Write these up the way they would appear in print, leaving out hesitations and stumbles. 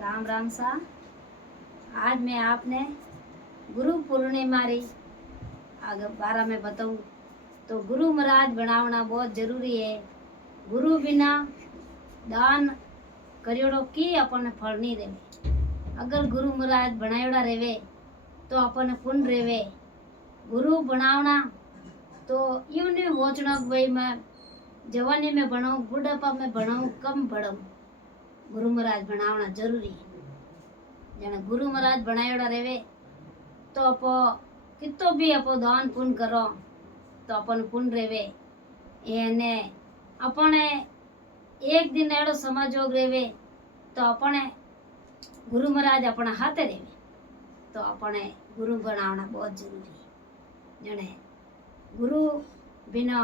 राम राम सा। आज मैं आपने गुरु पूर्णिमा री आगे बारे में बताऊं तो गुरु महाराज बनावना बहुत जरूरी है। गुरु बिना दान करियोड़ो की अपन फल नहीं रेवे। अगर गुरु महाराज बनायोड़ा रेवे तो अपन पुण्य रेवे। गुरु बनावना तो यूं नहीं सोचना भाई मैं जवानी में बनाऊं बुढ़ापा में बनाऊं कम बढ़ूं। गुरु महाराज बनावना जरूरी है। जने गुरु महाराज बनायोड़ा रेवे तो अपो कितो भी अपो दान पुण्य करो तो अपन पुण्य रेवे। एने अपने एक दिन एड़ो समाजोग रेवे तो अपने गुरु महाराज अपना हाथे रेवे तो अपने गुरु बनावना बहुत जरूरी है। जने गुरु बिना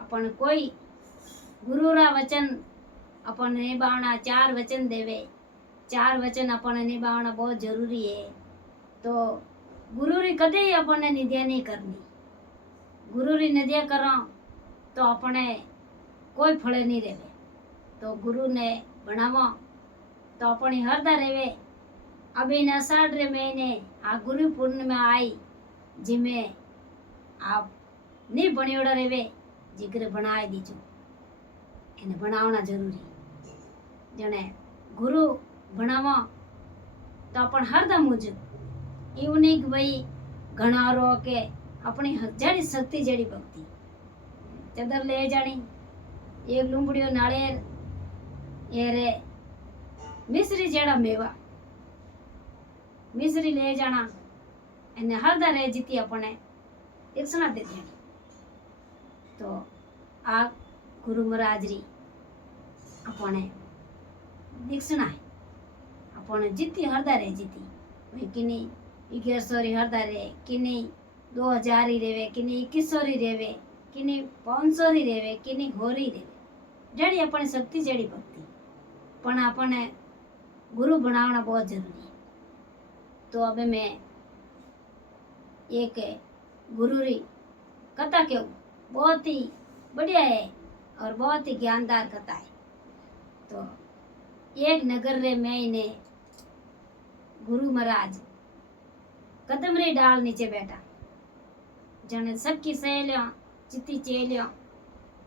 अपन कोई गुरु रा वचन अपन निभावना। 4 वचन देवे, 4 वचन अपन निभावना बहुत जरूरी है। तो गुरु री कदे अपन निंदा नहीं करनी। गुरु री निंदा करो तो अपने कोई फल नहीं रेवे। तो गुरु ने बनावो तो अपनी हरदा रेवे। अभी न अषाढ़ रे महीने आ गुरु पूर्णिमा आई जिमे आप नहीं बनियोड़ा रेवे जिगर बनाए दीजो। એને બનાવना जरूरी। जने गुरु बनावो तो अपन हरदम मुझ એવું નહીં કે ભાઈ ઘણારો કે આપણી હજારી શક્તિ જેડી ભક્તિ ચદર લે જાણી એક લૂંબડીઓ નાળેર એરે મિશ્રી જેડા મેવા મિશ્રી ले जाना એને હરદા રે જીતી આપણે દક્ષિણા દે દેણી। તો આ गुरु महाराज री अपने दीक्षिणा है। अपने जीती हरदा रे जीती भाई किनी 1100 री हरदा रे किनी 2000 री रेवे किनी 2100 री रेवे किनी 500 री रेवे किनी होरी रेवे जड़ी अपने शक्ति जड़ी भक्ति पण अपने गुरु बनावना बहुत जरूरी है। तो अब मैं एक गुरु री कथा कहूँ बहुत ही बढ़िया है और बहुत ही ज्ञानदार कथा है। तो एक नगर रे में ने गुरु महाराज कदमरी डाल नीचे बैठा। जने सबकी सहेलियां चित्ती चेलियां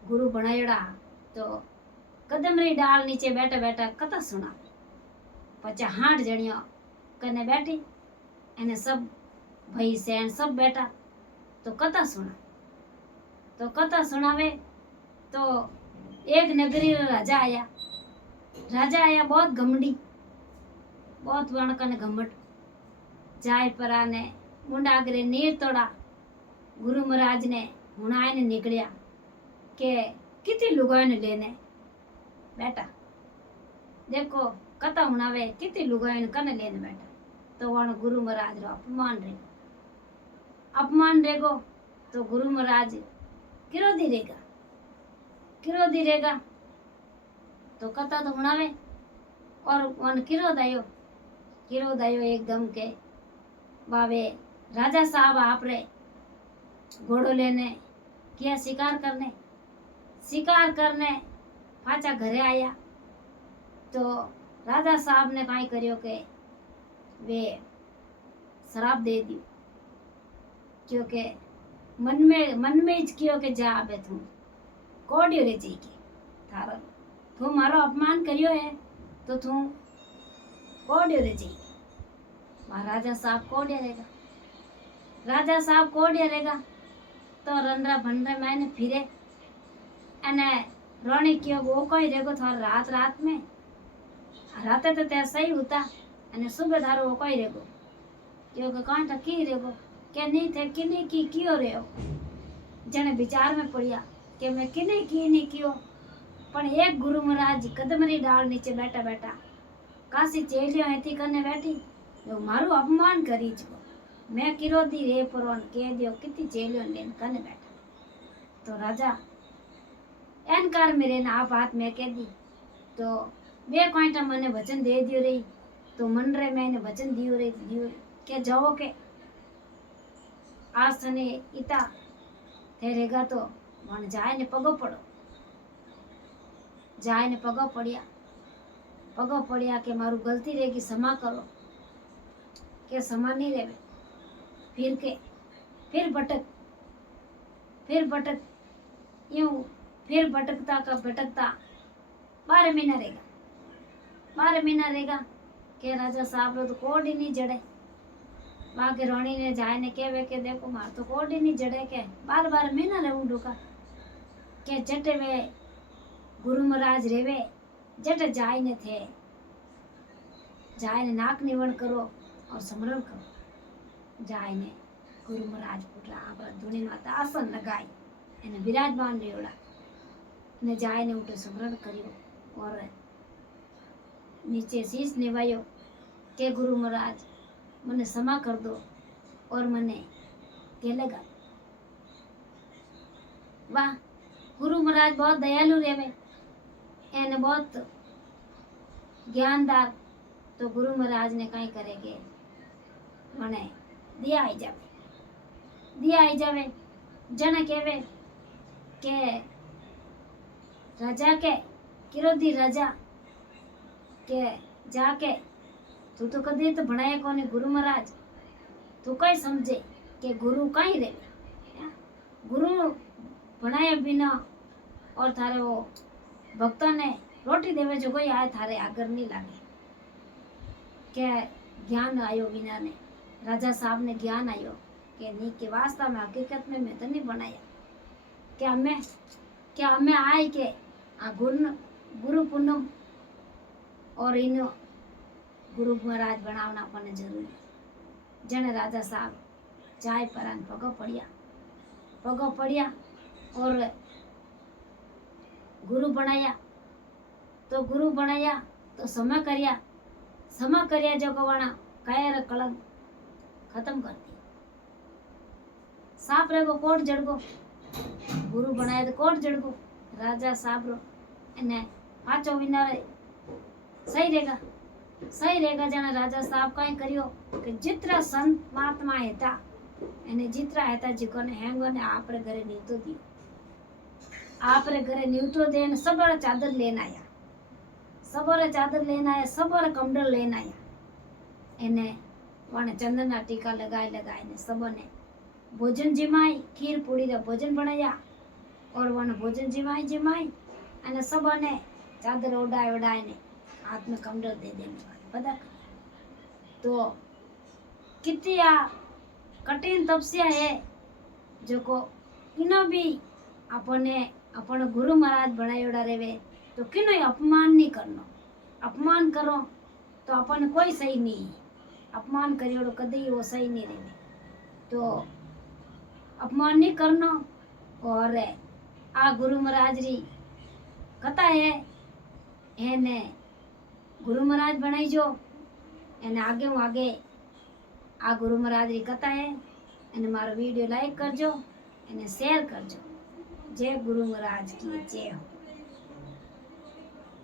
गुरु बनायोड़ा तो कदमरी डाल नीचे बैठा बैठा कथा सुना। पचा 8 जणियों कने बैठी एने सब भाई सैन सब बैठा तो कथा सुना। तो कथा सुनावे तो एक नगरी राजा आया। राजा आया बहुत घमंडी बहुत वणकन घमंड जाय पर आने मुंडा आगरे नीर तोड़ा। गुरु महाराज ने हुणाय ने निकलिया के कितनी लुगाई ने लेने बैठा देखो कथा हुणावे कितनी लुगाई ने कने लेने बैठा। तो वण गुरु महाराज रो अपमान रेगो तो गुरु महाराज किरोधी रहेगा तो कथा तो हुणावे और वन किरोध आयो एकदम के बावे राजा साहब आप रे घोड़ो लेने किया शिकार करने पाचा घरे आया। तो राजा साहब ने काई करियो के वे शराब दे दी क्योंकि मन में ज कियो के जा आबे तू कोडियो रे जी के थारो तू मारो अपमान करियो है तो तू कोडियो रे जी। महाराजा साहब कोडिया रहेगा। राजा साहब कोडिया रहेगा तो रंडरा भंडरा मैंने फिरे अने रोणी कियो वो कोई रहेगो थार रात में राते तो ते सही होता अने सुबह थारो वो कोई रहेगो क्योंकि कांटा की रहेगो के नहीं थे किने की कियो रहो। जने विचार में पड़िया कि मैं किने की नहीं कियो पण एक गुरु महाराज कदमरी डाल नीचे बैठा बैठा काशी चेलियों हेती करने बैठी जो मारू अपमान करी जो मैं किरोधी रे परोन कह दियो कितनी चेलियों लेन करने बैठा। तो राजा एनकार मेरे ना आप बात मैं कह दी तो बे कोईटा मने वचन दे दियो रही तो मन रे मैंने वचन दियो के जाओ के आज तने इता तेरेगा तो मन जाए ने पगो पड़ो जाए ने पगो पड़िया पगो पड़िया के मारू गलती रहेगी क्षमा करो, के क्षमा नहीं रहे, फिर भटक यूं फिर भटकता का भटकता 12 महीना रहेगा के राजा साहब रो तो कोड ही नहीं जड़े। बाकी रोणी ने जाए ने कहवे के देखो मार तो कोड ही नहीं जड़े के 12 महीना रहूं ढूका के जटे वे गुरु महाराज रेवे जटे जाए ने थे, जाए ने नाक निवण करो और समरण करो। जाए ने गुरु महाराज पुटला आपरा धुनी माता आसन लगाई એને વિરાજમાન રેવડા ને જાયને ઉઠે સ્મરણ કર્યો और नीचे शीश निवायो के गुरु महाराज मने क्षमा कर दो और मने के लगा। वाह, गुरु महाराज बहुत दयालु रेवे, एने बहुत ज्ञानदार। तो गुरु महाराज ने कई करेगे मने दिया आई जावे जने केवे के राजा के किरोधी राजा के जाके तू तो कदी तो भणाया कोनी गुरु महाराज, तू कई समझे के गुरु कहीं रे, गुरु भणाया बिना और थारे वो भक्तों ने रोटी देवे जो कोई आए थारे आगर नहीं लागे। के ज्ञान आयो बिना ने राजा साहब ने ज्ञान आयो के नहीं के वास्तव में हकीकत में मैं तो नहीं बनाया क्या हमें आए के आ गुरु पूनम और इन गुरु महाराज बनावना पण जरूरी। जने राजा साहब चाय परान पगो पड़िया और गुरु बनाया तो समय करिया जो गवाना कायर कलंक खत्म कर दी। साप रेगो कोट जड़गो, गुरु बनाया तो कोट जड़गो राजा साहब रो एने पाचो विनारे सही रहेगा जाने राजा साहब कई करियो कि जितना संत महात्मा हेता एने जितना हेता जिको ने हेंगो ने आपरे घरे नीवतो दियो, आपरे घरे नीवतो देन सबरे चादर लेना आया, सबरे कमडल लेना आया, एने वाने चंदन टीका लगाए ने सबने भोजन जिमाई खीर पूड़ी रा भोजन बनाया और वन भोजन जिमाई अने सबने चादर ओढ़ाए ने हाथ में कमडल दे देने पता। तो कितनी कठिन तपस्या है जो को किनो भी अपन गुरु महाराज बनायोड़ा रेवे तो किनो अपमान नहीं करनो, अपमान करो तो अपन कोई सही नहीं, अपमान करियोड़ो कदी वो सही नहीं रेवे। तो अपमान नहीं करनो और आ गुरु महाराज री कथा है एने गुरु महाराज बनाई जो एने आगे आ गुरु महाराज री कथा है एने मारो वीडियो लाइक करजो एने शेयर करजो। जय गुरु महाराज की जय हो।